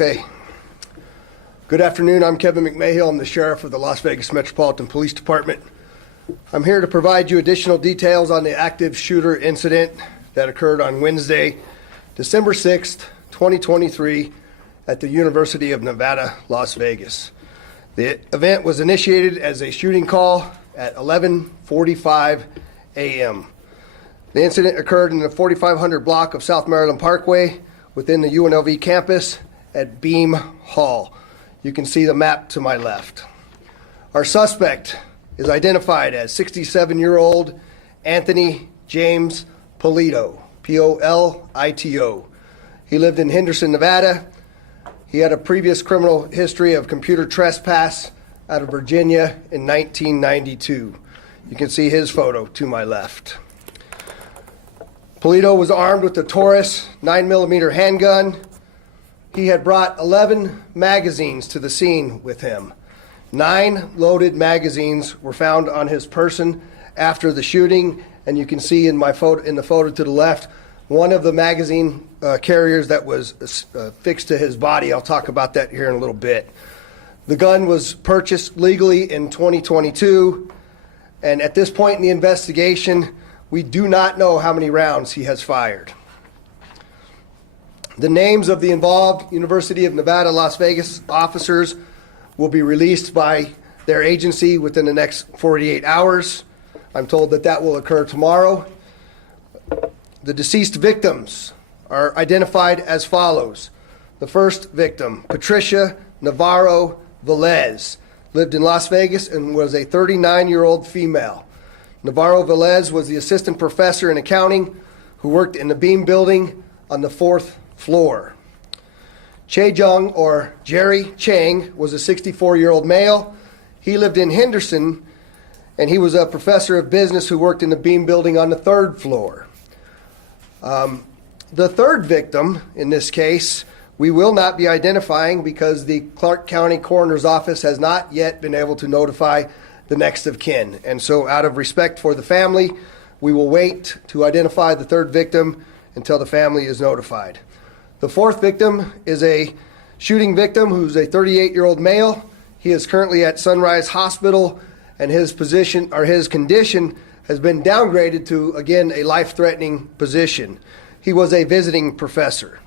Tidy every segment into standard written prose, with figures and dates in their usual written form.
Okay. Good afternoon. I'm Kevin McMahill. I'm the sheriff of the Las Vegas Metropolitan Police Department. I'm here to provide you additional details on the active shooter incident that occurred on Wednesday, December 6th, 2023 at the University of Nevada, Las Vegas. The event was initiated as a shooting call at 11:45 a.m. The incident occurred in the 4500 block of South Maryland Parkway within the UNLV campus at Beam Hall. You can see the map to my left. Our suspect is identified as 67-year-old Anthony James Polito, P-O-L-I-T-O. He lived in Henderson, Nevada. He had a previous criminal history of computer trespass out of Virginia in 1992. You can see his photo to my left. Polito was armed with a Taurus 9mm handgun. He had brought 11 magazines to the scene with him. 9 loaded magazines were found on his person after the shooting, and you can see in the photo to the left, one of the magazine carriers that was fixed to his body. I'll talk about that here in a little bit. The gun was purchased legally in 2022, and at this point in the investigation, we do not know how many rounds he has fired. The names of the involved University of Nevada, Las Vegas officers will be released by their agency within the next 48 hours. I'm told that that will occur tomorrow. The deceased victims are identified as follows. The first victim, Patricia Navarro Velez, lived in Las Vegas and was a 39-year-old female. Navarro Velez was the assistant professor in accounting who worked in the Beam building on the 4th floor. Che Jung, or Jerry Chang, was a 64-year-old male. He lived in Henderson, and he was a professor of business who worked in the Beam building on the 3rd floor. The third victim in this case, we will not be identifying because the Clark County Coroner's Office has not yet been able to notify the next of kin. And so out of respect for the family, we will wait to identify the third victim until the family is notified. The fourth victim is a shooting victim who's a 38-year-old male. He is currently at Sunrise Hospital, and his condition has been downgraded to, again, a life-threatening position. He was a visiting professor.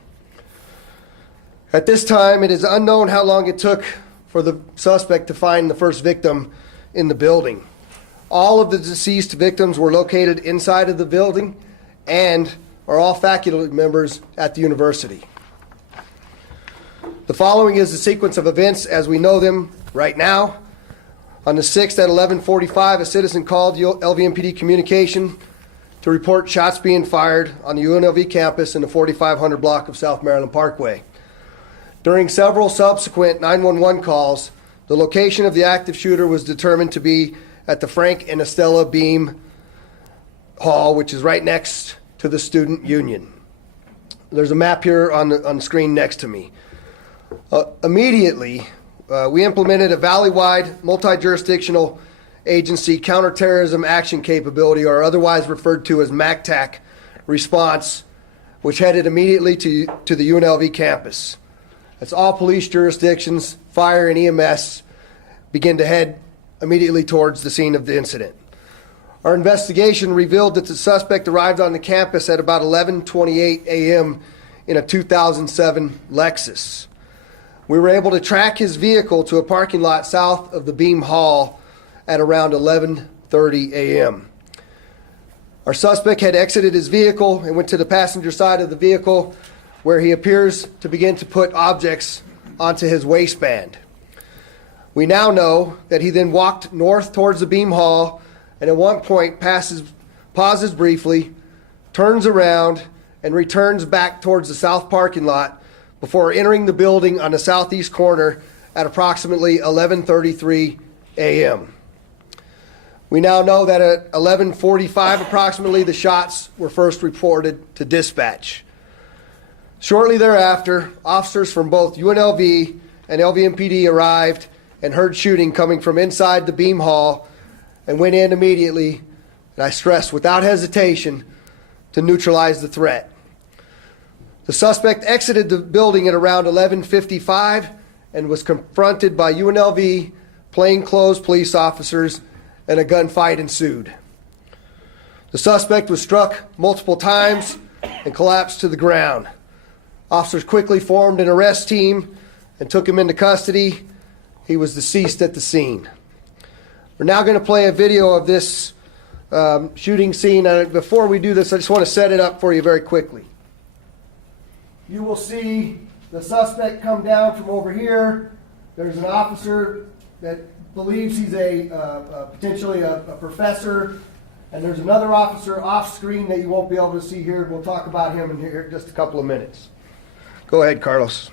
At this time, it is unknown how long it took for the suspect to find the first victim in the building. All of the deceased victims were located inside of the building and are all faculty members at the university. The following is the sequence of events as we know them right now. On the 6th at 11:45, a citizen called LVMPD Communication to report shots being fired on the UNLV campus in the 4500 block of South Maryland Parkway. During several subsequent 911 calls, the location of the active shooter was determined to be at the Frank and Estella Beam Hall, which is right next to the Student Union. There's a map here on the screen next to me. Immediately, we implemented a valley-wide multi-jurisdictional agency counterterrorism action capability, or otherwise referred to as MACTAC response, which headed immediately to the UNLV campus. That's all police jurisdictions, fire and EMS begin to head immediately towards the scene of the incident. Our investigation revealed that the suspect arrived on the campus at about 11:28 a.m. in a 2007 Lexus. We were able to track his vehicle to a parking lot south of the Beam Hall at around 11:30 a.m. Our suspect had exited his vehicle and went to the passenger side of the vehicle, where he appears to begin to put objects onto his waistband. We now know that he then walked north towards the Beam Hall and at one point pauses briefly, turns around, and returns back towards the south parking lot before entering the building on the southeast corner at approximately 11:33 a.m. We now know that at 11:45 approximately, the shots were first reported to dispatch. Shortly thereafter, officers from both UNLV and LVMPD arrived and heard shooting coming from inside the Beam Hall and went in immediately, and I stress without hesitation, to neutralize the threat. The suspect exited the building at around 11:55 and was confronted by UNLV plainclothes police officers, and a gunfight ensued. The suspect was struck multiple times and collapsed to the ground. Officers quickly formed an arrest team and took him into custody. He was deceased at the scene. We're now going to play a video of this shooting scene. Before we do this, I just want to set it up for you very quickly. You will see the suspect come down from over here. There's an officer that believes he's potentially a professor, and there's another officer off screen that you won't be able to see here. We'll talk about him in here just a couple of minutes. Go ahead, Carlos.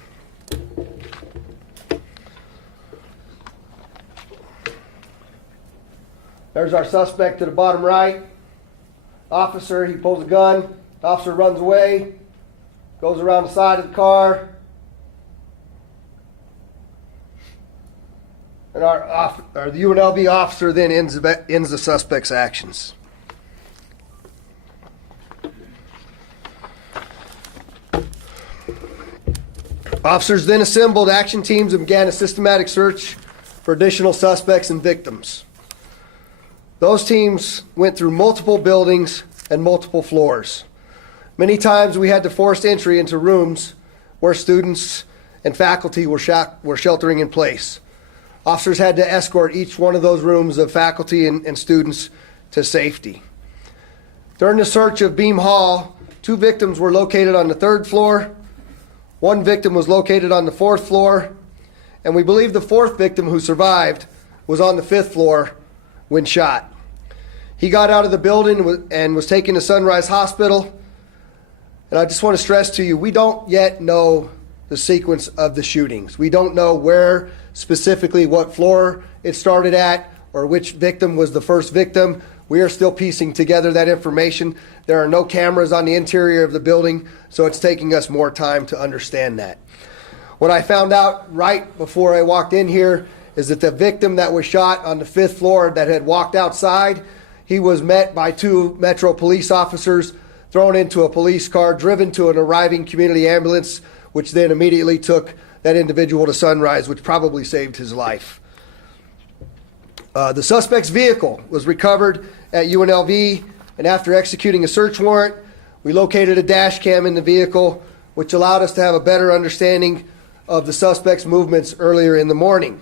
There's our suspect to the bottom right. Officer, he pulls a gun. The officer runs away, goes around the side of the car. And the UNLV officer then ends the suspect's actions. Officers then assembled action teams and began a systematic search for additional suspects and victims. Those teams went through multiple buildings and multiple floors. Many times we had to force entry into rooms where students and faculty were sheltering in place. Officers had to escort each one of those rooms of faculty and students to safety. During the search of Beam Hall, 2 victims were located on the 3rd floor. 1 victim was located on the 4th floor. And we believe the 4th victim who survived was on the 5th floor when shot. He got out of the building and was taken to Sunrise Hospital. And I just want to stress to you, we don't yet know the sequence of the shootings. We don't know where specifically, what floor it started at, or which victim was the first victim. We are still piecing together that information. There are no cameras on the interior of the building, so it's taking us more time to understand that. What I found out right before I walked in here is that the victim that was shot on the 5th floor that had walked outside, he was met by 2 Metro police officers, thrown into a police car, driven to an arriving community ambulance, which then immediately took that individual to Sunrise, which probably saved his life. The suspect's vehicle was recovered at UNLV, and after executing a search warrant, we located a dash cam in the vehicle, which allowed us to have a better understanding of the suspect's movements earlier in the morning.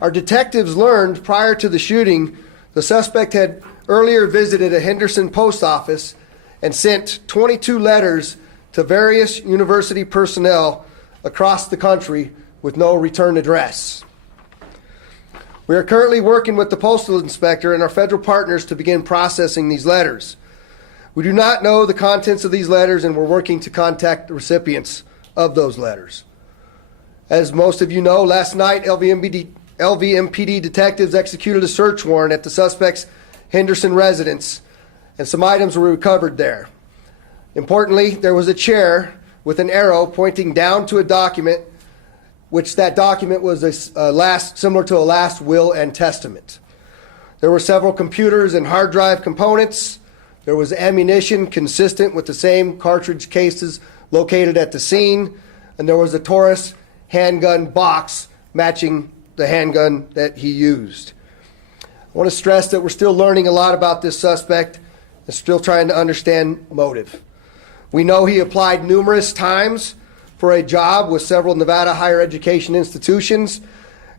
Our detectives learned prior to the shooting, the suspect had earlier visited a Henderson post office and sent 22 letters to various university personnel across the country with no return address. We are currently working with the postal inspector and our federal partners to begin processing these letters. We do not know the contents of these letters, and we're working to contact the recipients of those letters. As most of you know, last night LVMPD detectives executed a search warrant at the suspect's Henderson residence, and some items were recovered there. Importantly, there was a chair with an arrow pointing down to a document, which that document was similar to a last will and testament. There were several computers and hard drive components. There was ammunition consistent with the same cartridge cases located at the scene, and there was a Taurus handgun box matching the handgun that he used. I want to stress that we're still learning a lot about this suspect and still trying to understand motive. We know he applied numerous times for a job with several Nevada higher education institutions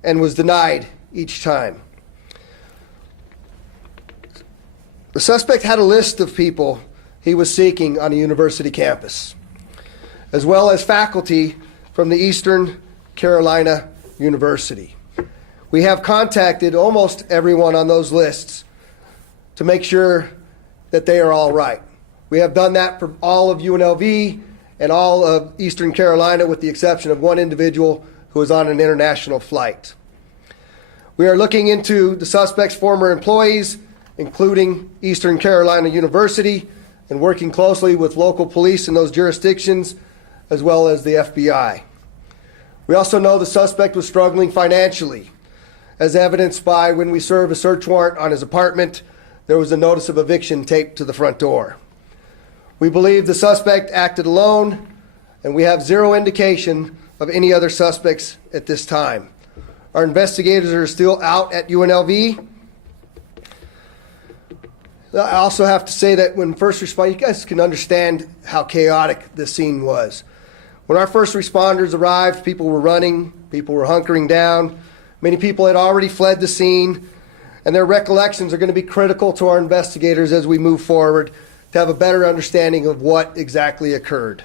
and was denied each time. The suspect had a list of people he was seeking on a university campus, as well as faculty from the Eastern Carolina University. We have contacted almost everyone on those lists to make sure that they are all right. We have done that for all of UNLV and all of Eastern Carolina, with the exception of one individual who is on an international flight. We are looking into the suspect's former employees, including Eastern Carolina University, and working closely with local police in those jurisdictions, as well as the FBI. We also know the suspect was struggling financially, as evidenced by when we served a search warrant on his apartment, there was a notice of eviction taped to the front door. We believe the suspect acted alone and we have zero indication of any other suspects at this time. Our investigators are still out at UNLV. I also have to say that when first responders, you guys can understand how chaotic this scene was. When our first responders arrived, people were running, people were hunkering down. Many people had already fled the scene, and their recollections are going to be critical to our investigators as we move forward to have a better understanding of what exactly occurred.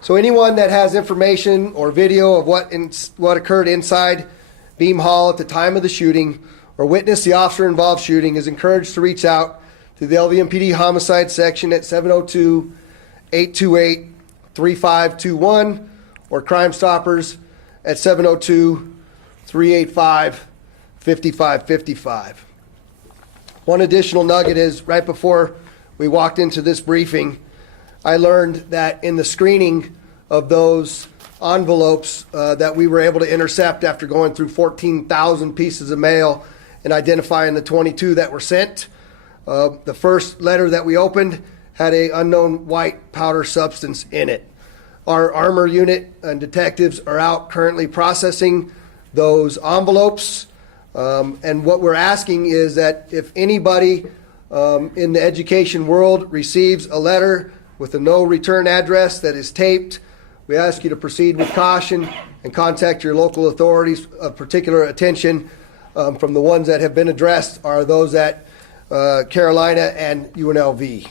So anyone that has information or video of what occurred inside Beam Hall at the time of the shooting or witnessed the officer-involved shooting is encouraged to reach out to the LVMPD Homicide Section at 702-828-3521 or Crime Stoppers at 702-385-5555. One additional nugget is right before we walked into this briefing, I learned that in the screening of those envelopes that we were able to intercept after going through 14,000 pieces of mail and identifying the 22 that were sent, the first letter that we opened had an unknown white powder substance in it. Our armor unit and detectives are out currently processing those envelopes, and what we're asking is that if anybody in the education world receives a letter with a no return address that is taped, we ask you to proceed with caution and contact your local authorities. Of particular attention from the ones that have been addressed are those at Carolina and UNLV.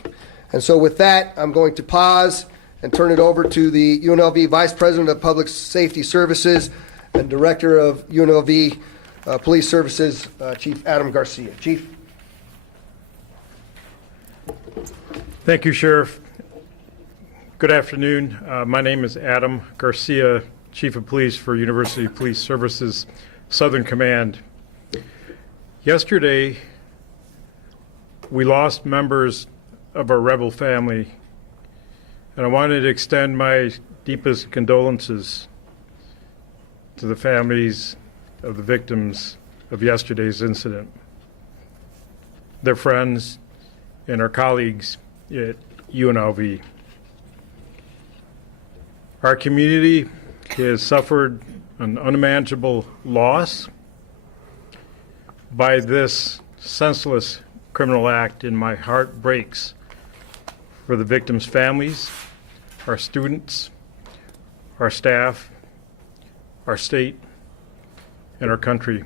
And so with that, I'm going to pause and turn it over to the UNLV Vice President of Public Safety Services and Director of UNLV Police Services, Chief Adam Garcia. Chief. Thank you, Sheriff. Good afternoon. My name is Adam Garcia, Chief of Police for University Police Services, Southern Command. Yesterday, we lost members of our rebel family, and I wanted to extend my deepest condolences to the families of the victims of yesterday's incident, their friends, and our colleagues at UNLV. Our community has suffered an unimaginable loss by this senseless criminal act, and my heart breaks for the victims' families, our students, our staff, our state, and our country.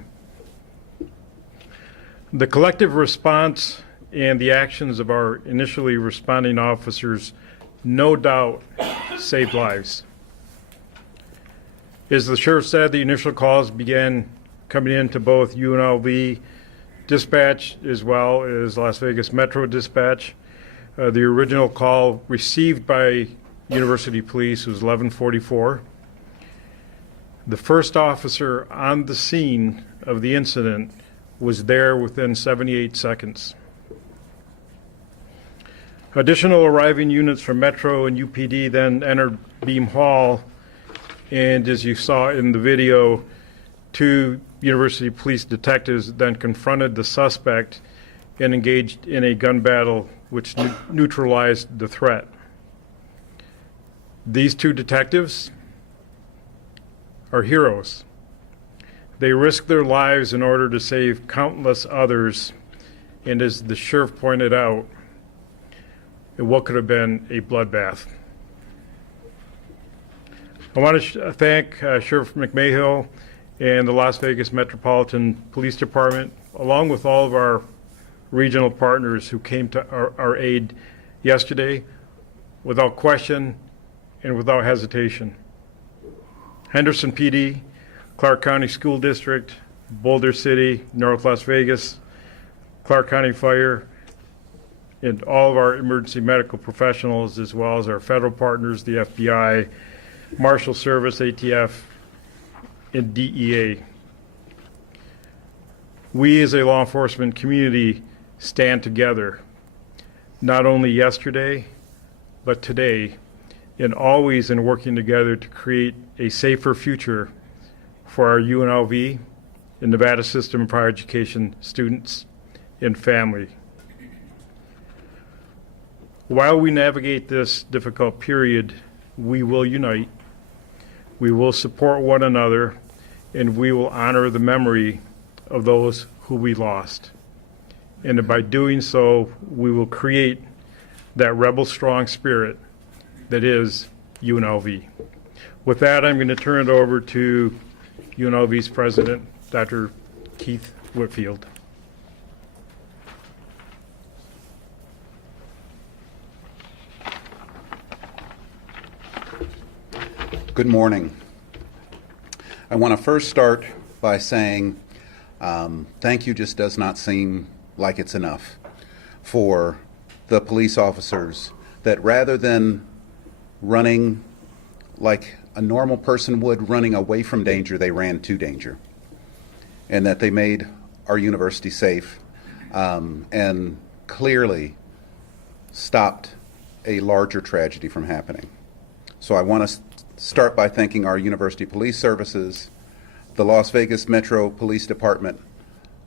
The collective response and the actions of our initially responding officers no doubt saved lives. As the sheriff said, the initial calls began coming into both UNLV dispatch as well as Las Vegas Metro dispatch. The original call received by University Police was 11:44. The first officer on the scene of the incident was there within 78 seconds. Additional arriving units from Metro and UPD then entered Beam Hall, and as you saw in the video, two University Police detectives then confronted the suspect and engaged in a gun battle which neutralized the threat. These two detectives are heroes. They risked their lives in order to save countless others, and as the sheriff pointed out, what could have been a bloodbath. I want to thank Sheriff McMahill and the Las Vegas Metropolitan Police Department, along with all of our regional partners who came to our aid yesterday without question and without hesitation. Henderson PD, Clark County School District, Boulder City, North Las Vegas, Clark County Fire, and all of our emergency medical professionals, as well as our federal partners, the FBI, Marshal Service, ATF, and DEA. We as a law enforcement community stand together, not only yesterday, but today, and always in working together to create a safer future for our UNLV and Nevada System of Higher Education students and family. While we navigate this difficult period, we will unite, we will support one another, and we will honor the memory of those who we lost. And by doing so, we will create that rebel strong spirit that is UNLV. With that, I'm going to turn it over to UNLV's president, Dr. Keith Whitfield. Good morning. I want to first start by saying thank you just does not seem like it's enough for the police officers that rather than running like a normal person would, running away from danger, they ran to danger, and that they made our university safe and clearly stopped a larger tragedy from happening. So I want to start by thanking our university police services. The Las Vegas Metro Police Department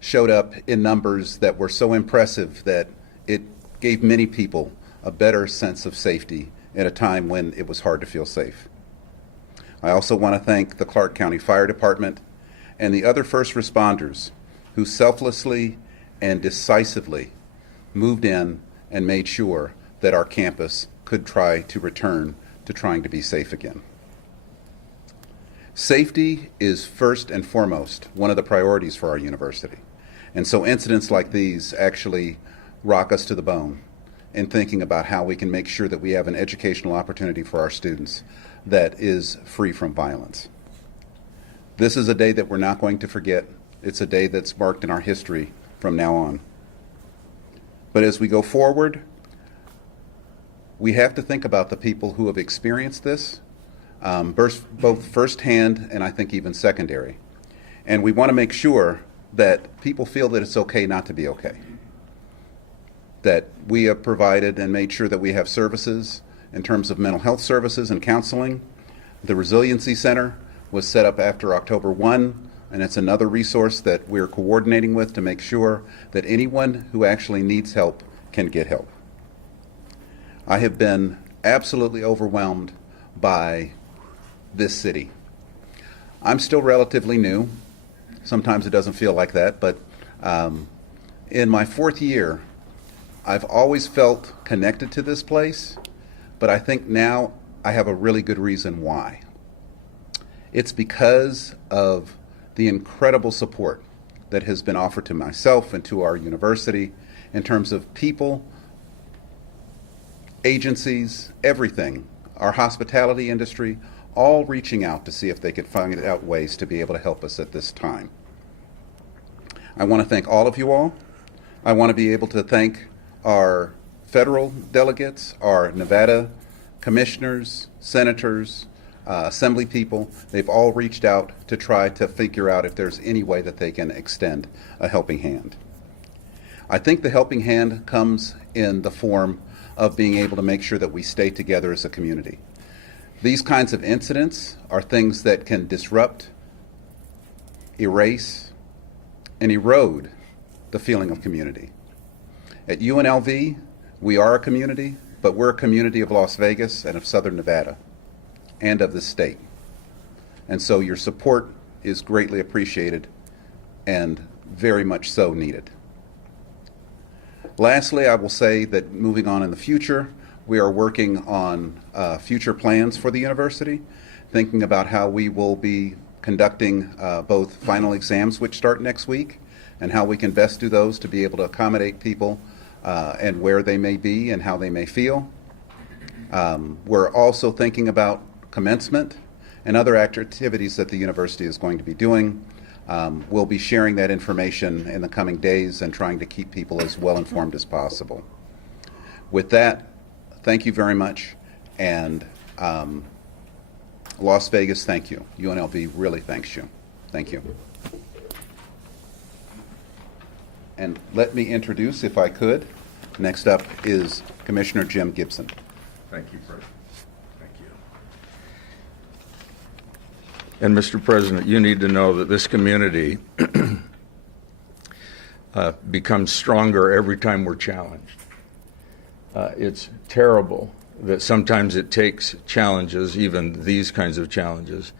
showed up in numbers that were so impressive that it gave many people a better sense of safety at a time when it was hard to feel safe. I also want to thank the Clark County Fire Department and the other first responders who selflessly and decisively moved in and made sure that our campus could try to return to trying to be safe again. Safety is first and foremost one of the priorities for our university. And so incidents like these actually rock us to the bone in thinking about how we can make sure that we have an educational opportunity for our students that is free from violence. This is a day that we're not going to forget. It's a day that's marked in our history from now on. But as we go forward, we have to think about the people who have experienced this, both firsthand and I think even secondary. And we want to make sure that people feel that it's okay not to be okay. That we have provided and made sure that we have services in terms of mental health services and counseling. The Resiliency Center was set up after October 1, and it's another resource that we're coordinating with to make sure that anyone who actually needs help can get help. I have been absolutely overwhelmed by this city. I'm still relatively new. Sometimes it doesn't feel like that, but in my 4th year, I've always felt connected to this place, but I think now I have a really good reason why. It's because of the incredible support that has been offered to myself and to our university in terms of people, agencies, everything, our hospitality industry, all reaching out to see if they could find out ways to be able to help us at this time. I want to thank all of you all. I want to be able to thank our federal delegates, our Nevada commissioners, senators, assembly people. They've all reached out to try to figure out if there's any way that they can extend a helping hand. I think the helping hand comes in the form of being able to make sure that we stay together as a community. These kinds of incidents are things that can disrupt, erase, and erode the feeling of community. At UNLV, we are a community, but we're a community of Las Vegas and of Southern Nevada and of the state. And so your support is greatly appreciated and very much so needed. Lastly, I will say that moving on in the future, we are working on future plans for the university, thinking about how we will be conducting both final exams, which start next week, and how we can best do those to be able to accommodate people and where they may be and how they may feel. We're also thinking about commencement and other activities that the university is going to be doing. We'll be sharing that information in the coming days and trying to keep people as well informed as possible. With that, thank you very much, and Las Vegas, thank you. UNLV really thanks you. Thank you. And let me introduce, if I could, next up is Commissioner Jim Gibson. Thank you, President. Thank you. And Mr. President, you need to know that this community becomes stronger every time we're challenged. It's terrible that sometimes it takes challenges, even these kinds of challenges,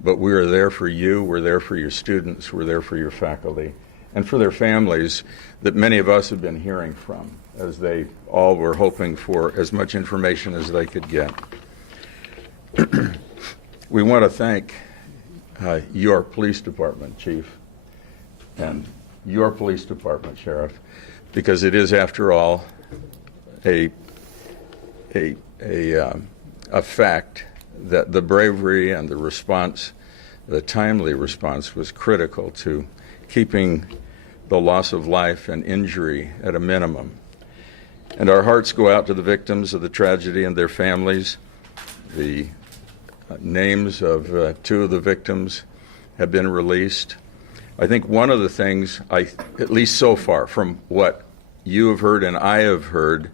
but we are there for you, we're there for your students, we're there for your faculty, and for their families that many of us have been hearing from, as they all were hoping for as much information as they could get. We want to thank your police department, Chief, and your police department, Sheriff, because it is, after all, a fact that the bravery and the response, the timely response, was critical to keeping the loss of life and injury at a minimum. And our hearts go out to the victims of the tragedy and their families. The names of two of the victims have been released. I think one of the things, at least so far, from what you have heard and I have heard,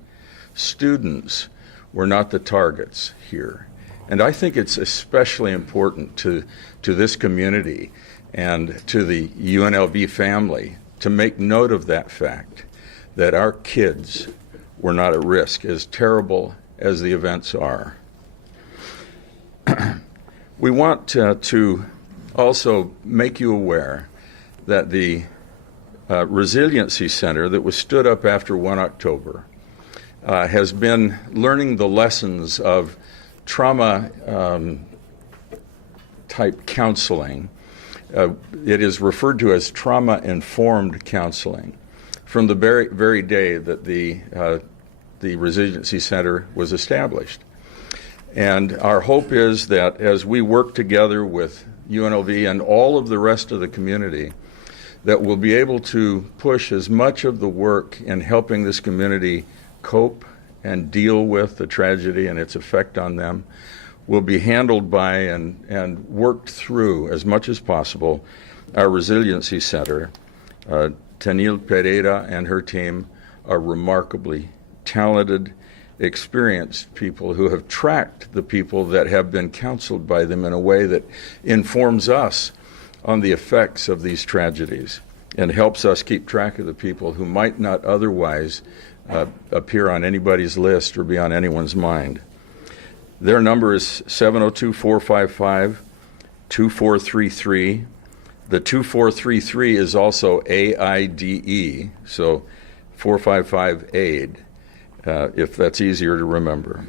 students were not the targets here. And I think it's especially important to this community and to the UNLV family to make note of that fact, that our kids were not at risk, as terrible as the events are. We want to also make you aware that the Resiliency Center that was stood up after 1 October has been learning the lessons of trauma type counseling. It is referred to as trauma-informed counseling from the very day that the Resiliency Center was established. And our hope is that as we work together with UNLV and all of the rest of the community, that we'll be able to push as much of the work in helping this community cope and deal with the tragedy and its effect on them will be handled by and worked through as much as possible our Resiliency Center. Tanil Pereira and her team are remarkably talented, experienced people who have tracked the people that have been counseled by them in a way that informs us on the effects of these tragedies and helps us keep track of the people who might not otherwise appear on anybody's list or be on anyone's mind. Their number is 702-455-2433. The 2433 is also AIDE, so 455-AID, if that's easier to remember.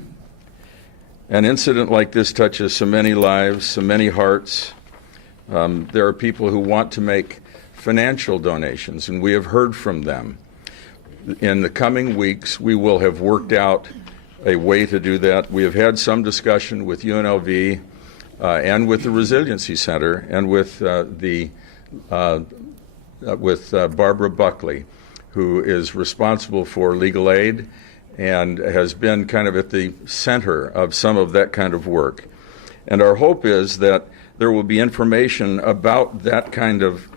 An incident like this touches so many lives, so many hearts. There are people who want to make financial donations, and we have heard from them. In the coming weeks, we will have worked out a way to do that. We have had some discussion with UNLV and with the Resiliency Center and with Barbara Buckley, who is responsible for legal aid and has been kind of at the center of some of that kind of work. And our hope is that there will be information about that kind of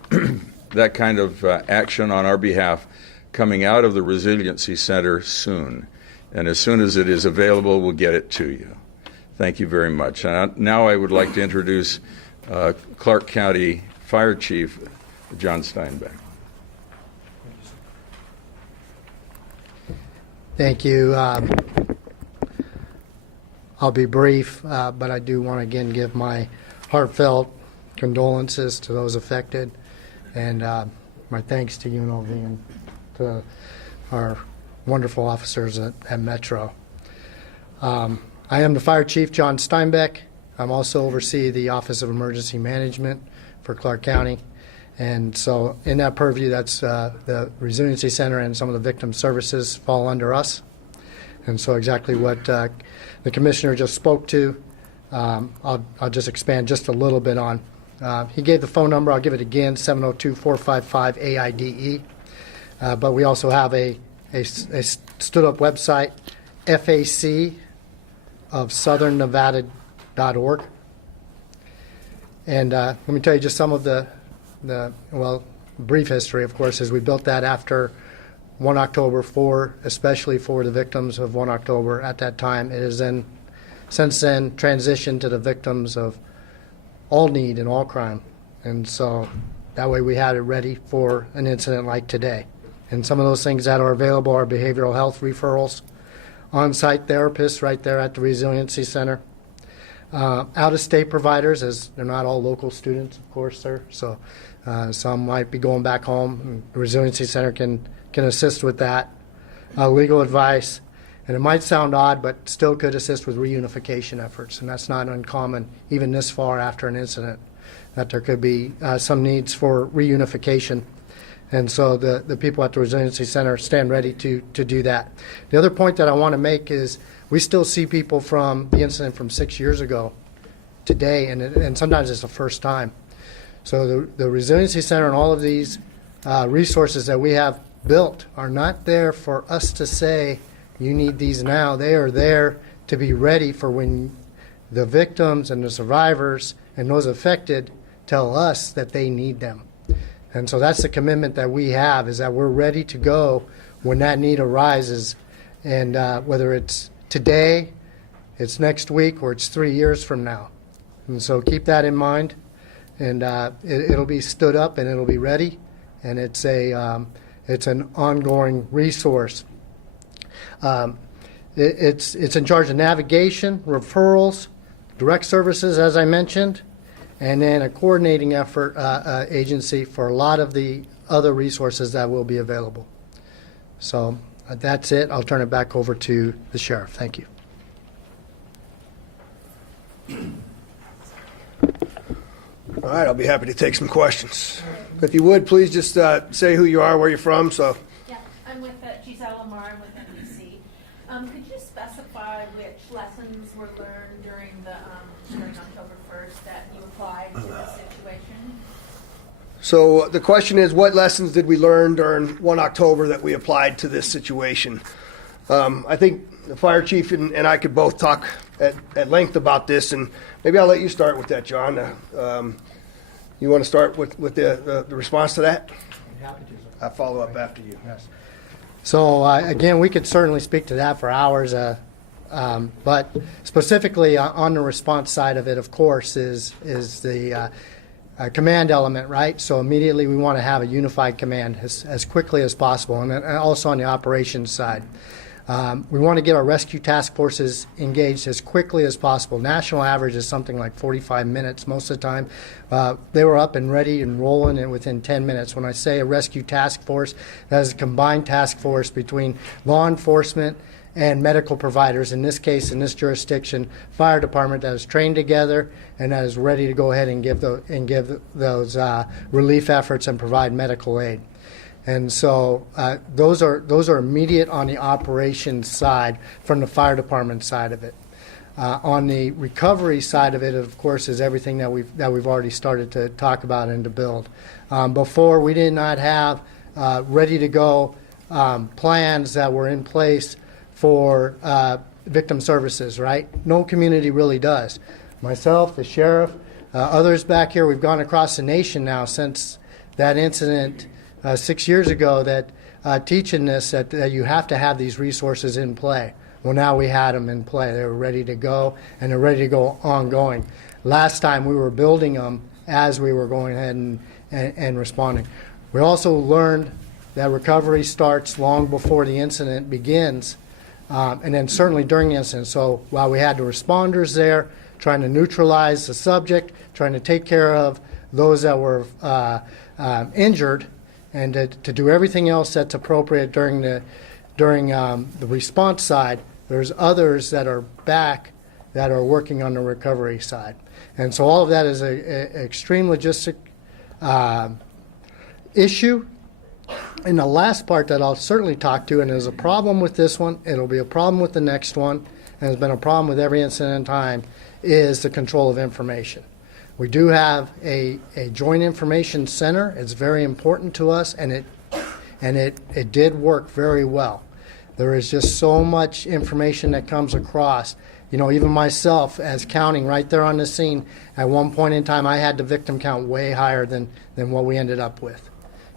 action on our behalf coming out of the Resiliency Center soon. And as soon as it is available, we'll get it to you. Thank you very much. Now I would like to introduce Clark County Fire Chief John Steinbeck. Thank you. I'll be brief, but I do want to again give my heartfelt condolences to those affected, and my thanks to UNLV and to our wonderful officers at Metro. I am the Fire Chief, John Steinbeck. I'm also oversee the Office of Emergency Management for Clark County. And so in that purview, that's the Resiliency Center and some of the victim services fall under us. And so exactly what the Commissioner just spoke to, I'll just expand just a little bit on. He gave the phone number. I'll give it again, 702-455-AIDE. But we also have a stood-up website, FAC of SouthernNevada.org. And let me tell you just some of the brief history, of course, is we built that after 1 October especially for the victims of 1 October at that time. It has then, since then, transitioned to the victims of all need and all crime. And so that way we had it ready for an incident like today. And some of those things that are available are behavioral health referrals, on-site therapists right there at the Resiliency Center. Out-of-state providers, as they're not all local students, of course, sir. So some might be going back home. And the Resiliency Center can assist with that. Legal advice, and it might sound odd, but still could assist with reunification efforts, and that's not uncommon, even this far after an incident, that there could be some needs for reunification. And so the people at the Resiliency Center stand ready to do that. The other point that I want to make is we still see people from the incident from 6 years ago today, and sometimes it's the first time. So the Resiliency Center and all of these resources that we have built are not there for us to say, you need these now. They are there to be ready for when the victims and the survivors and those affected tell us that they need them. And so that's the commitment that we have, is that we're ready to go when that need arises. And whether it's today, it's next week, or it's 3 years from now. And so keep that in mind. And it'll be stood up and it'll be ready. And it's an ongoing resource. It's in charge of navigation, referrals, direct services, as I mentioned, and then a coordinating effort agency for a lot of the other resources that will be available. So that's it. I'll turn it back over to the sheriff. Thank you. All right, I'll be happy to take some questions. If you would, please just say who you are, where you're from. So. Yeah, I'm with Giselle Lamar. I'm with NBC. Could you specify which lessons were learned during October 1st that you applied to this situation? So the question is, what lessons did we learn during 1 October that we applied to this situation? I think the fire chief and I could both talk at length about this, and maybe I'll let you start with that, John. You want to start with the response to that? I'll follow up after you. Yes. So again, we could certainly speak to that for hours, but specifically on the response side of it, of course, is the command element, right? So immediately we want to have a unified command as quickly as possible, and also on the operations side. We want to get our rescue task forces engaged as quickly as possible. National average is something like 45 minutes most of the time. They were up and ready and rolling and within 10 minutes. When I say a rescue task force, that is a combined task force between law enforcement and medical providers. In this case, in this jurisdiction, fire department that is trained together and that is ready to go ahead and give those relief efforts and provide medical aid. And so those are immediate on the operations side from the fire department side of it. On the recovery side of it, of course, is everything that we've already started to talk about and to build. Before, we did not have ready to go plans that were in place for victim services, right? No community really does. Myself, the sheriff, others back here, we've gone across the nation now since that incident 6 years ago that teaching this that you have to have these resources in play. Well, now we had them in play. They were ready to go, and they're ready to go ongoing. Last time we were building them as we were going ahead and responding. We also learned that recovery starts long before the incident begins, and then certainly during the incident. So while we had the responders there trying to neutralize the subject, trying to take care of those that were injured, and to do everything else that's appropriate during the response side, there's others that are back that are working on the recovery side. And so all of that is an extreme logistic issue. And the last part that I'll certainly talk to, and there's a problem with this one, it'll be a problem with the next one, and it's been a problem with every incident in time, is the control of information. We do have a joint information center. It's very important to us, and it did work very well. There is just so much information that comes across. You know, even myself, as counting right there on the scene, at one point in time, I had the victim count way higher than what we ended up with.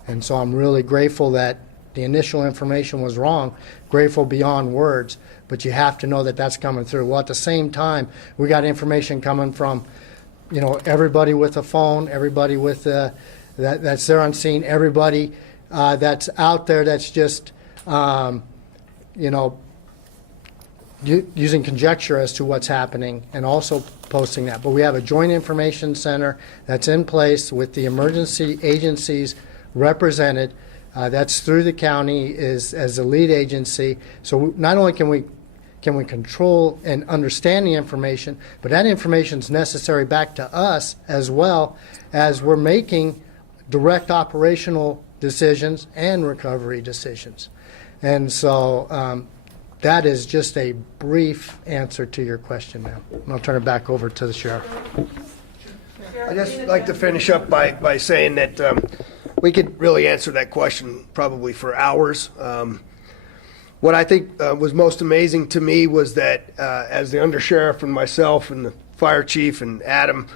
And so I'm really grateful that the initial information was wrong, grateful beyond words, but you have to know that that's coming through. Well, at the same time, we got information coming from, you know, everybody with a phone, everybody with that's there on scene, everybody that's out there that's just, you know, using conjecture as to what's happening and also posting that. But we have a joint information center that's in place with the emergency agencies represented. That's through the county as the lead agency. So not only can we control and understand the information, but that information is necessary back to us as well as we're making direct operational decisions and recovery decisions. And so that is just a brief answer to your question now. And I'll turn it back over to the sheriff. I just like to finish up by saying that we could really answer that question probably for hours. What I think was most amazing to me was that as the undersheriff and myself and the fire chief and Adam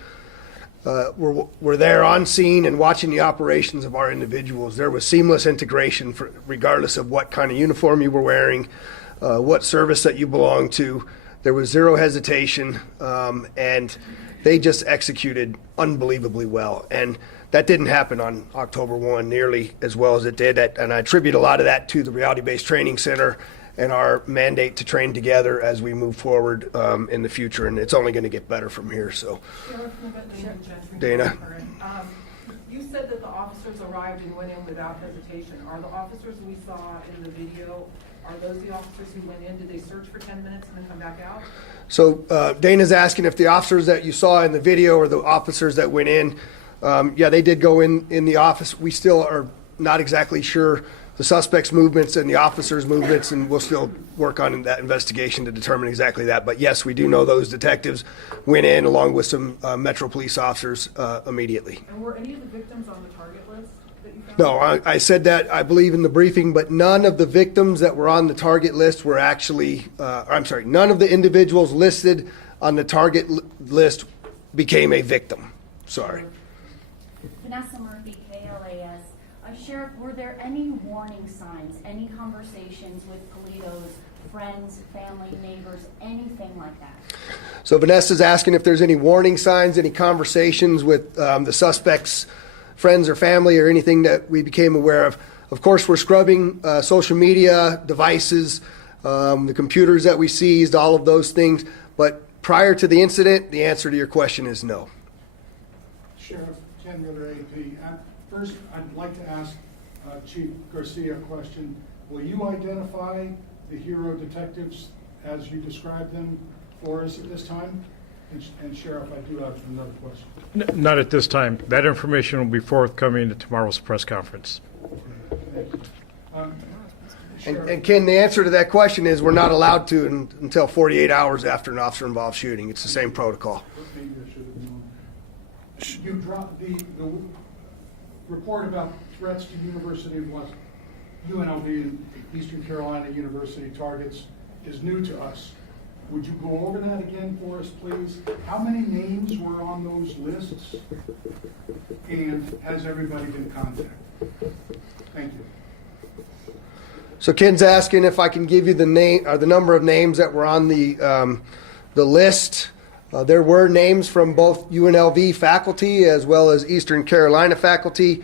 were there on scene and watching the operations of our individuals, there was seamless integration regardless of what kind of uniform you were wearing, what service that you belonged to. There was zero hesitation, and they just executed unbelievably well. And that didn't happen on October 1 nearly as well as it did. And I attribute a lot of that to the Reality-Based Training Center and our mandate to train together as we move forward in the future. And it's only going to get better from here. So, Dana. You said that the officers arrived and went in without hesitation. Are the officers we saw in the video, are those the officers who went in? Did they search for 10 minutes and then come back out? So Dana's asking if the officers that you saw in the video are the officers that went in. Yeah, they did go in the office. We still are not exactly sure the suspect's movements and the officer's movements, and we'll still work on that investigation to determine exactly that. But yes, we do know those detectives went in along with some Metro Police officers immediately. And were any of the victims on the target list that you found? No, I said that, I believe, in the briefing, but none of the victims that were on the target list were actually, none of the individuals listed on the target list became a victim. Sorry. Vanessa Murphy, KLAS. Sheriff, were there any warning signs, any conversations with Polito's friends, family, neighbors, anything like that? So Vanessa's asking if there's any warning signs, any conversations with the suspect's friends or family or anything that we became aware of. Of course, we're scrubbing social media devices, the computers that we seized, all of those things. But prior to the incident, the answer to your question is no. Sheriff Ken Ritter, AP. First, I'd like to ask Chief Garcia a question. Will you identify the hero detectives as you describe them for us at this time? And Sheriff, I do have another question. Not at this time. That information will be forthcoming at tomorrow's press conference. Thank you. And Ken, the answer to that question is we're not allowed to until 48 hours after an officer-involved shooting. It's the same protocol. Maybe I should have known. You dropped the report about threats to University of UNLV and Eastern Carolina University targets is new to us. Would you go over that again for us, please? How many names were on those lists? And has everybody been contacted? Thank you. So Ken's asking if I can give you the name or the number of names that were on the list. There were names from both UNLV faculty as well as Eastern Carolina faculty.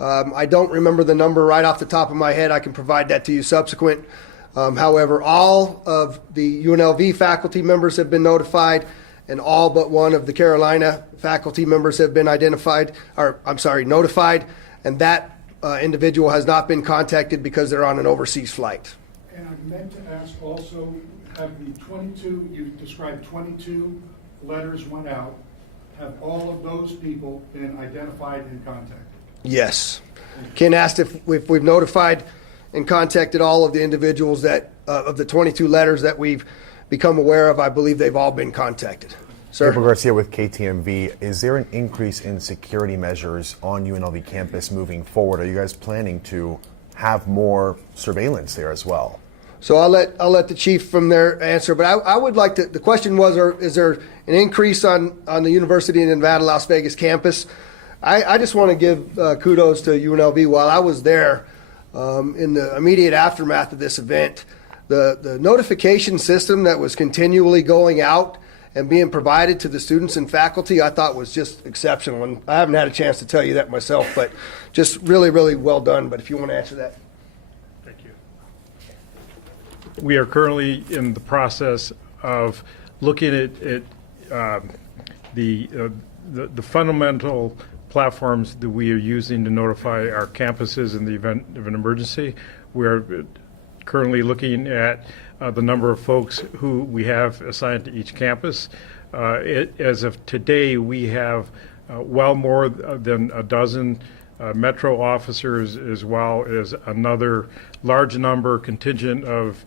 I don't remember the number right off the top of my head. I can provide that to you subsequent. However, all of the UNLV faculty members have been notified, and all but one of the Carolina faculty members have been notified, and that individual has not been contacted because they're on an overseas flight. And I meant to ask also, have the 22, you described 22 letters went out, have all of those people been identified and contacted? Yes. Ken asked if we've notified and contacted all of the individuals that, of the 22 letters that we've become aware of. I believe they've all been contacted. Sir? Gabriel Garcia with KTMV. Is there an increase in security measures on UNLV campus moving forward? Are you guys planning to have more surveillance there as well? So I'll let the chief from there answer, but I would like to, the question was, is there an increase on the University of Nevada, Las Vegas campus? I just want to give kudos to UNLV. While I was there in the immediate aftermath of this event, the notification system that was continually going out and being provided to the students and faculty, I thought was just exceptional. And I haven't had a chance to tell you that myself, but just really, really well done. But if you want to answer that. Thank you. We are currently in the process of looking at the fundamental platforms that we are using to notify our campuses in the event of an emergency. We are currently looking at the number of folks who we have assigned to each campus. As of today, we have well more than a dozen Metro officers, as well as another large number contingent of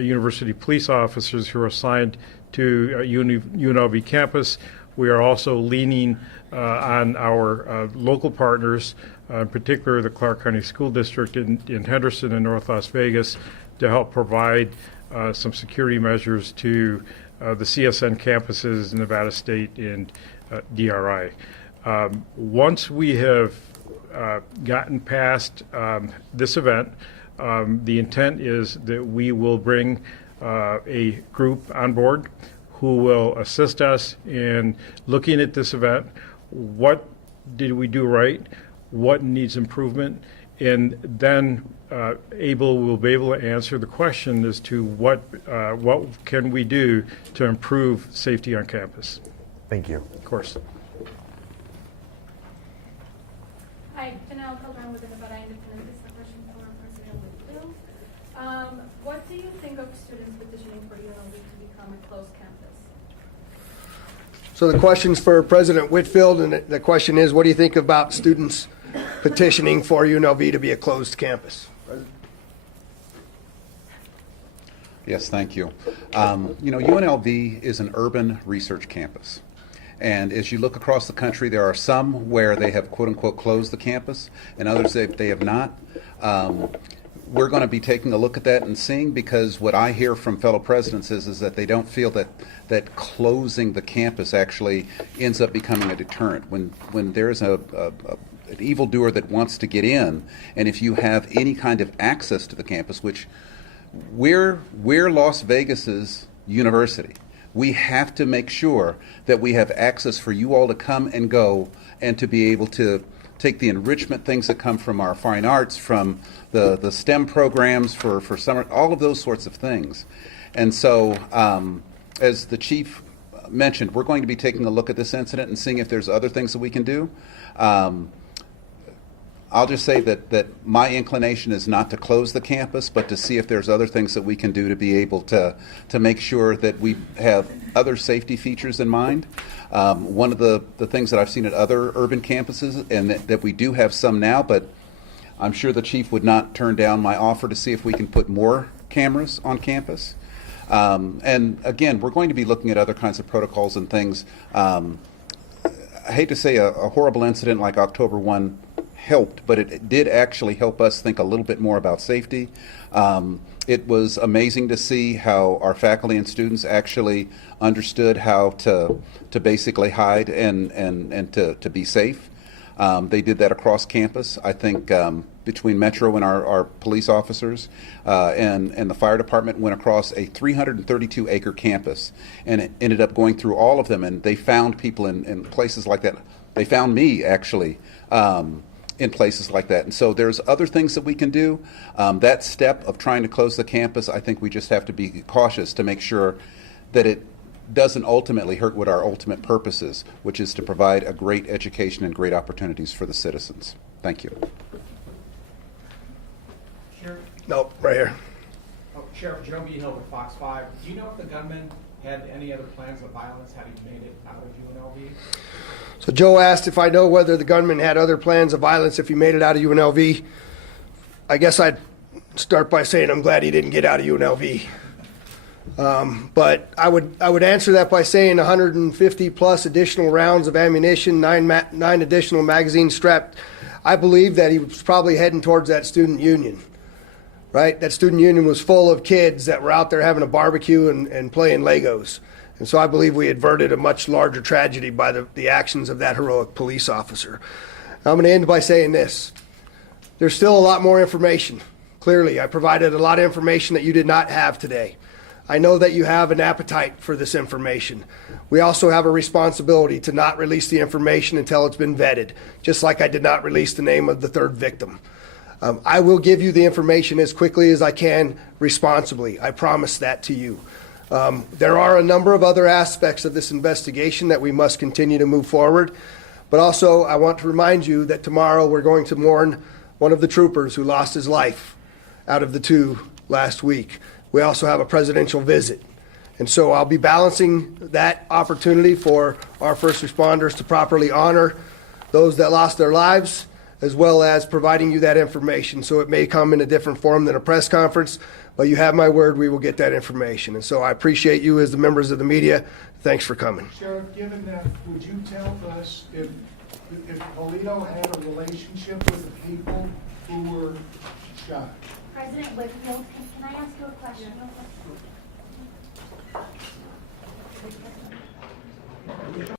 university police officers who are assigned to UNLV campus. We are also leaning on our local partners, in particular the Clark County School District in Henderson and North Las Vegas, to help provide some security measures to the CSN campuses, Nevada State and DRI. Once we have gotten past this event, the intent is that we will bring a group on board who will assist us in looking at this event. What did we do right? What needs improvement? And then will be able to answer the question as to what can we do to improve safety on campus. Thank you. Of course. Hi, Janelle Calderon with the Nevada Independent. This is a question for President Whitfield. What do you think of students petitioning for UNLV to become a closed campus? So the question's for President Whitfield, and the question is, what do you think about students petitioning for UNLV to be a closed campus? Yes, thank you. UNLV is an urban research campus. And as you look across the country, there are some where they have quote-unquote closed the campus, and others they have not. We're going to be taking a look at that and seeing, because what I hear from fellow presidents is that they don't feel that closing the campus actually ends up becoming a deterrent. When there's an evildoer that wants to get in, and if you have any kind of access to the campus, which we're Las Vegas's university, we have to make sure that we have access for you all to come and go, and to be able to take the enrichment things that come from our fine arts, from the STEM programs for summer, all of those sorts of things. And so, as the chief mentioned, we're going to be taking a look at this incident and seeing if there's other things that we can do. I'll just say that my inclination is not to close the campus, but to see if there's other things that we can do to be able to make sure that we have other safety features in mind. One of the things that I've seen at other urban campuses, and that we do have some now, but I'm sure the chief would not turn down my offer to see if we can put more cameras on campus. And again, we're going to be looking at other kinds of protocols and things. I hate to say a horrible incident like October 1 helped, but it did actually help us think a little bit more about safety. It was amazing to see how our faculty and students actually understood how to basically hide and to be safe. They did that across campus. I think between Metro and our police officers and the fire department went across a 332-acre campus, and it ended up going through all of them, and they found people in places like that. They found me, actually, in places like that. And so there's other things that we can do. That step of trying to close the campus, I think we just have to be cautious to make sure that it doesn't ultimately hurt what our ultimate purpose is, which is to provide a great education and great opportunities for the citizens. Thank you. Sheriff, Nope, right here. Sheriff Joe B. Hill with Fox 5. Do you know if the gunman had any other plans of violence had he made it out of UNLV? So Joe asked if I know whether the gunman had other plans of violence if he made it out of UNLV. I guess I'd start by saying I'm glad he didn't get out of UNLV. But I would answer that by saying 150 plus additional rounds of ammunition, nine additional magazines strapped. I believe that he was probably heading towards that student union, right? That student union was full of kids that were out there having a barbecue and playing Legos. And so I believe we averted a much larger tragedy by the actions of that heroic police officer. I'm going to end by saying this. There's still a lot more information. Clearly, I provided a lot of information that you did not have today. I know that you have an appetite for this information. We also have a responsibility to not release the information until it's been vetted, just like I did not release the name of the third victim. I will give you the information as quickly as I can responsibly. I promise that to you. There are a number of other aspects of this investigation that we must continue to move forward. But also, I want to remind you that tomorrow we're going to mourn one of the troopers who lost his life out of the 2 last week. We also have a presidential visit. And so I'll be balancing that opportunity for our first responders to properly honor those that lost their lives, as well as providing you that information. So it may come in a different form than a press conference, but you have my word, we will get that information. And so I appreciate you as the members of the media. Thanks for coming. Sheriff, given that, would you tell us if Polito had a relationship with the people who were shot? President Whitfield, can I ask you a question real quick?